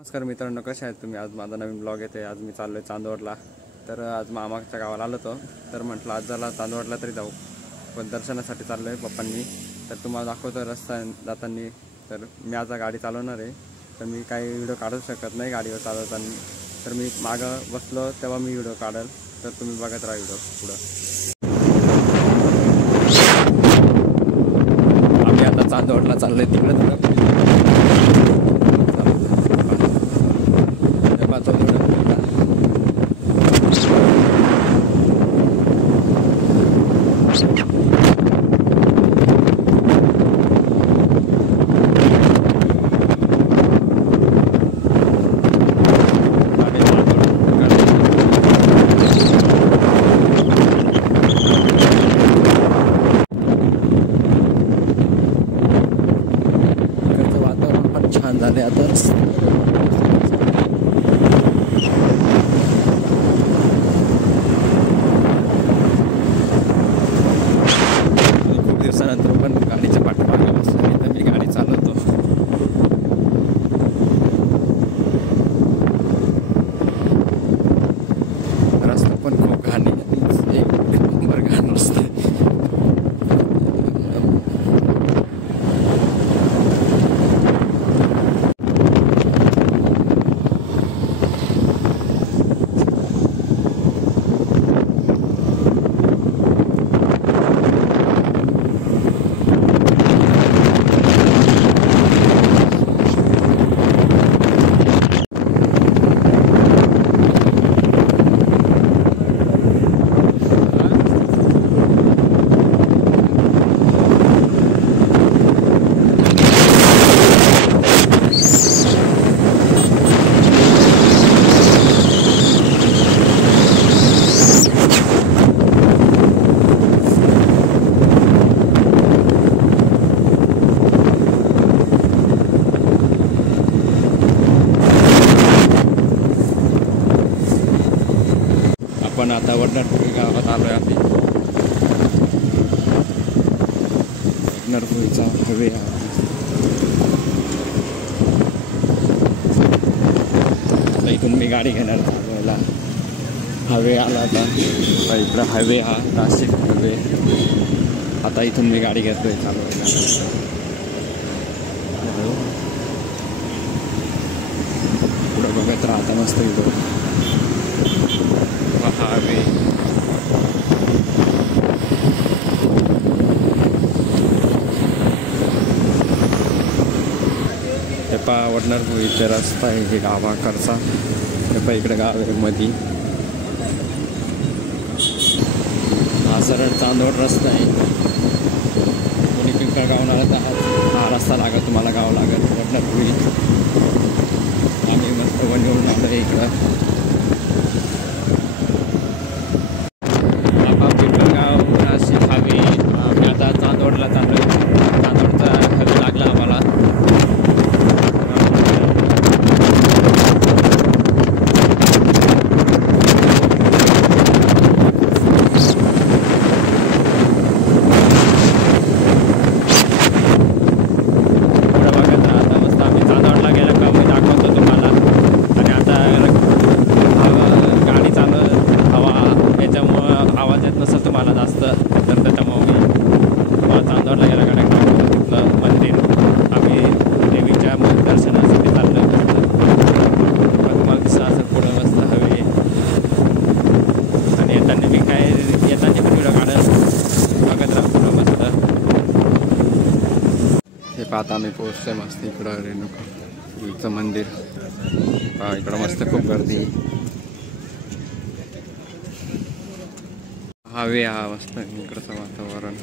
नमस्कार मित्रांनो, कसे आहेत तुम्ही? आज माझा नवीन ब्लॉग येते। आज मी चाललोय चांदवडला। तर आज मामाच्या गावाला आलो होतो, तर म्हटलं आज जरा चांदवडला तरी जाऊ, पण दर्शनासाठी चाललोय पप्पांनी। तर तुम्हाला दाखवतो रस्ता जाताना। तर मी आज गाडी चालवणार आहे, तर मी काही व्हिडिओ काढू शकत नाही गाडीवर चालवताना, तर मी मागं बसलो तेव्हा मी व्हिडिओ काढेल। तर तुम्ही बघत राहा व्हिडिओ पुढं। आम्ही आता चांदवडला चाललोय, तिकडे छान झाले आता। खूप दिवसानंतर पण गाडीच्या पाठीमागे बसलो, तर मी गाडी चालवतो। रस्ता पण खूप घाण आहे, एक नंबर घाण रस्ता। आपण आता वडनरपुरी गावात आलोय। आम्ही वडनरपुरीचा हवे आता इथून मी गाडी घेणार चालवायला। हवे आला आता, इकडं हायवे हा नाशिक हवे। आता इथून मी गाडी घेतोय चालवायला। पुढं बघत राहता मस्त इथं हावे। हे पहा वडनरपुरीचा रस्ता आहे, हे गावाकडचा। हे पहा इकडे गाव आहे मध्ये, हा सरळ चांदवड रस्ता आहे। कोणी पिंपळगावून आला तर हा रस्ता लागत तुम्हाला गाव लागत वडनरपुरी। आम्ही मस्त वणीवरून आलो इकडं। चांदवडला चाललोय, चांदवडचा हवे लागला आम्हाला। पुढं बघत आता मस्त आम्ही चांदवडला गेला का मी दाखवतो तुम्हाला। आणि आता गाडी चालवत हवा याच्यामुळं आवाज येत नसेल तुम्हाला जास्त, तर त्याच्यामुळे मी चांदवडला गेला का तिथलं मंदिर आम्ही देवीच्या दर्शनासाठी चाललो। तुम्हाला दिसलं असं पुढं मस्त हवे। आणि येताना मी काय येताना पण व्हिडिओ काढेल, बघत राहा पुढं मस्त। हे पाहता आम्ही पोहोचतोय मस्त इकडं रेणुकाचं मंदिर। इकडं मस्त खूप गर्दी। हवे हा मस्त इकडचं वातावरण।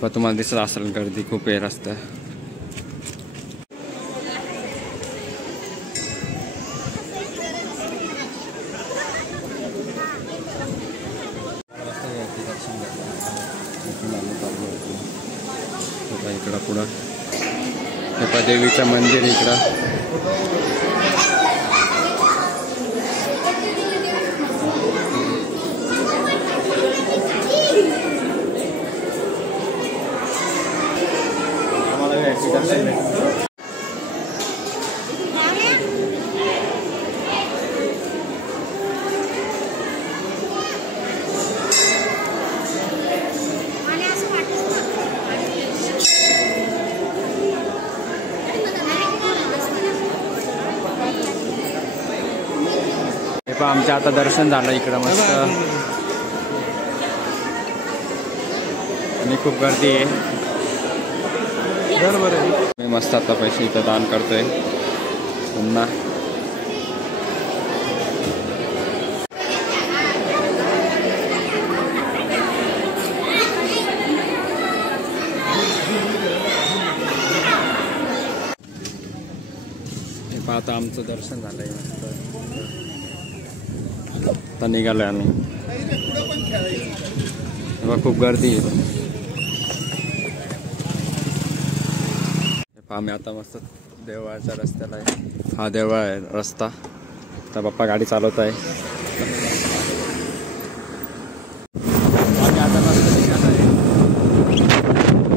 पण तुम्हाला दिसत असेल गर्दी खूप आहे रस्ता। इकडं पुढं हे देवीचं मंदिर इकडं। नक्की दर्शन भेटलं. हे पहा आमचं आता दर्शन झालं इकडं मस्त आणि खूप गर्दी आहे. मी मस्त आता पैसे इथं दान करतोय पुन्हा. हे पहा आता आमचं दर्शन झालंय मस्त. आता निघालोय आम्ही. तेव्हा खूप गर्दी आहे. आम्ही आता मस्त देवळाच्या रस्त्याला आहे. हा देवळ आहे रस्ता. तर बाप्पा गाडी चालवत आहे. आम्ही आता मस्त निघालो आहे.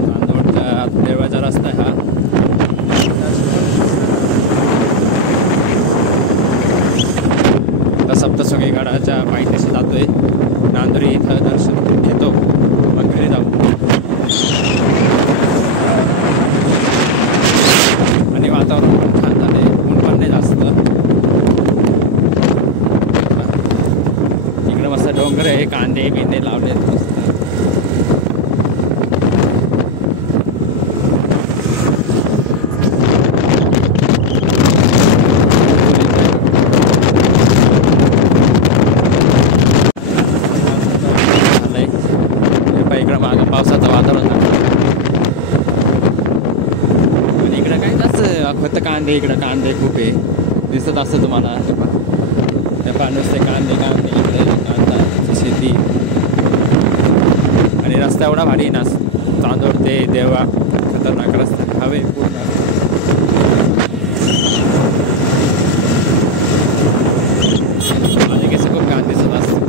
चांदवडच्या देवळाचा रस्ता आहे हा. सप्तशृंगी गडाच्या पायथ्याशी जातोय. नांदुरी इथं दर्शन घेतो मग घरी जाऊ. आणि वातावरण पण छान झाले. ऊन पण नाही जास्त. इकडं मस्त डोंगर आहे. कांदे बिंदे लावलेत मस्त. पावसाचं वातावरण आणि इकडं काय जास्त कांदे. इकडं कांदे खूप आहे. दिसत असतं तुम्हाला. त्या नुसते कांदे कांदे इकडे कांदा शेती. आणि रस्ता एवढा भारी ना. चांदोड ते देवळा खतरनाक रस्ता. हवे पूर्ण. माझे केस खूप घाण दिसत असतं.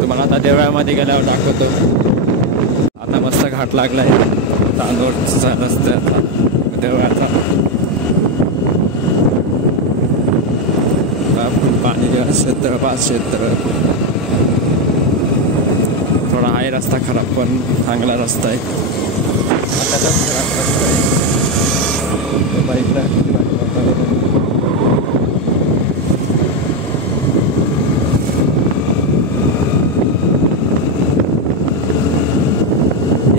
तुम्हाला आता देवळामध्ये गेल्यावर दाखवतो. आता मस्त घाट लागलाय चांदोडचा रस्त्याचा देवळाचा. पाणी क्षेत्र 5 क्षेत्र. थोडा आहे रस्ता खराब पण चांगला रस्ता आहे.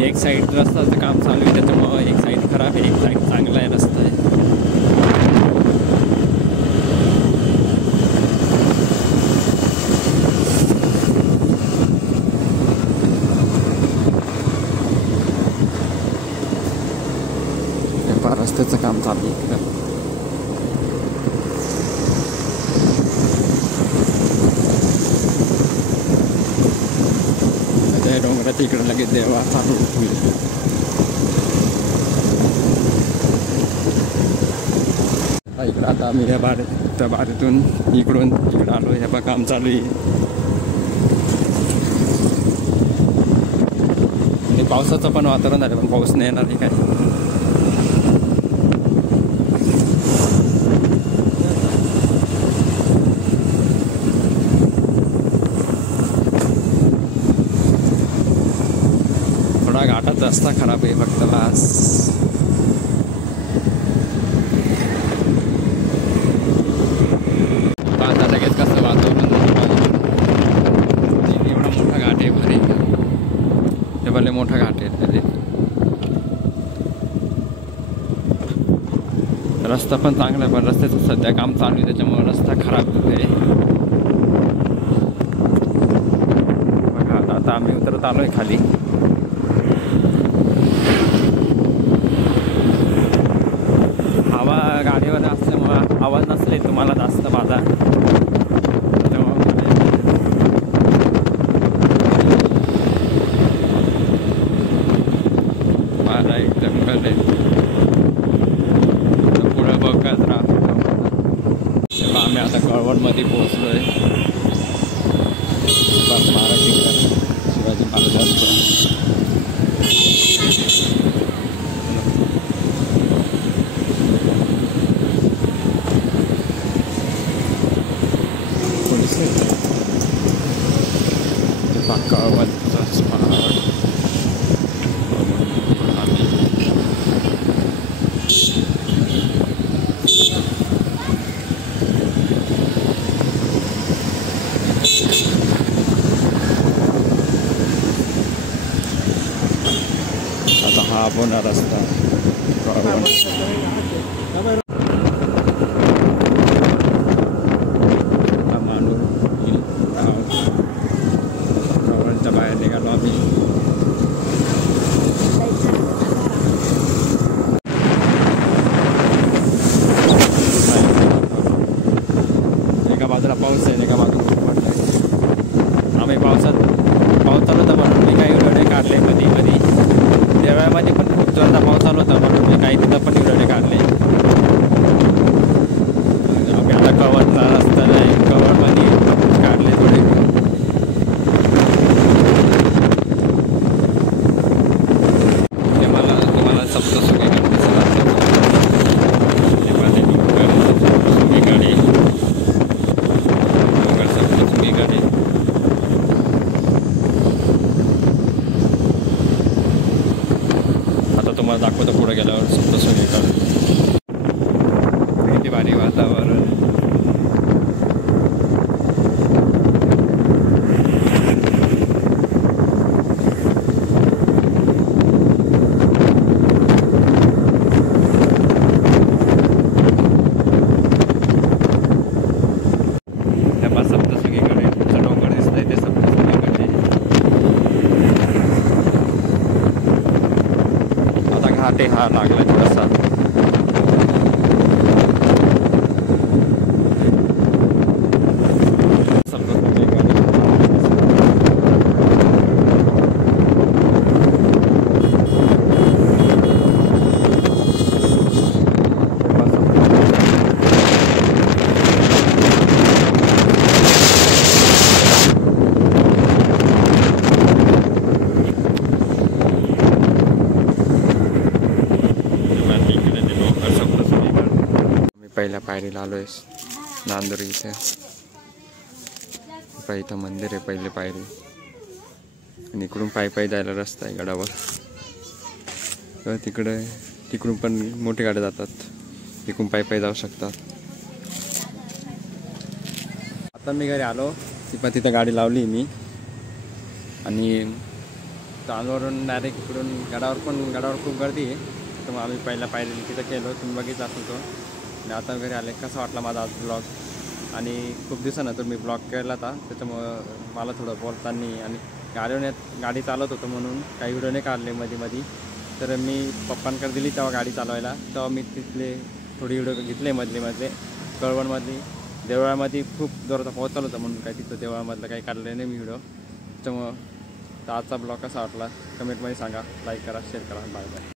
एक साईड रस्त्याचं काम चालू आहे त्याच्यामुळं एक साईड खराब आहे. एक साईड चांगला आहे रस्ता आहे. रस्त्याचं काम चालू आहे. डोंगरात इकडे लगेच देवा चालू होईल. इकडं आता आम्ही त्या बारीतून इकडून इकडं आलो. ह्या बा काम चालू आहे. आणि पावसाचं पण वातावरण झालं पण पाऊस नाही येणार आहे काय. घाटात रस्ता खराब आहे फक्त बास. आता लगेच कसं वातावरण. एवढा मोठा घाट आहे भारी. हे भले मोठा घाट आहे. रस्ता पण चांगला आहे पण रस्त्याचं सध्या काम चालू आहे त्याच्यामुळे रस्ता खराब आहे. बघा आता आम्ही उतरत आलोय खाली. गाडीवर असल्यामुळं आवाज नसले तुम्हाला जास्त माझा. मला एक जंगल आहे पुढं बघत राहा. आम्ही आता कळवणमध्ये पोहोचलोय. मराठी शिवाजी महाराजांचं हा पुन्हा रस्ता मानूरच्या बाहेर निघालो आम्ही. एका बाजूला पाऊस आहे, एका बाजूला पडलाय. आम्ही पाऊस चालू होता म्हणून मी काही व्हिडिओ नाही काढले. कधी देवळामध्ये पण खूप जोरदार पाऊस चालू होता म्हणून मी काही तिथं पण व्हिडिओ नाही काढले. आम्ही आता कवरचा रस्ता नाही, कवरमध्ये काढले थोडे. तुम्हाला सप्तशृंगी गाडी आता तुम्हाला दाखवतो पुढे गेल्यावर सप्तशृंगी गाडी. किती भारी वातावरण. सप्तशृंगीकडे डोंगर दिसतंय ते सप्तशृंगीकडे. आता घाटे हा लागलाय थोडासा. पहिल्या पायरीला आलोय नांदुरी इथे. इथं मंदिर आहे पहिली पायरी आणि इकडून पायी जायला रस्ता आहे गडावर. तर तिकडून पण मोठी गाड्या जातात, तिकडून पायी जाऊ शकतात. आता मी घरी आलो पण तिथं गाडी लावली मी आणि चांदवरून डायरेक्ट इकडून गडावर खूप गर्दी आहे. तर मग आम्ही पहिल्या पायरी तिथं केलो, तुम्ही बघितला असेल तो. आणि आता घरी आले. कसा वाटला माझा आज ब्लॉग. आणि खूप दिवसानंतर मी ब्लॉग केला होता, त्याच्यामुळं मला थोडं बोलताना आणि गाडी चालवत होतो म्हणून काही व्हिडिओ नाही काढले मध्ये. तर मी पप्पांकडे दिली तेव्हा गाडी चालवायला, तेव्हा मी तिथले थोडी व्हिडिओ घेतले मधले कळवणमधली. देवळामध्ये खूप जोराचा पाऊस चालू होता म्हणून काही तिथं देवळामधलं काही काढले नाही मी व्हिडिओ. त्याच्यामुळं आजचा ब्लॉग कसा वाटला कमेंटमध्ये सांगा. लाईक करा, शेअर करा. Bye bye.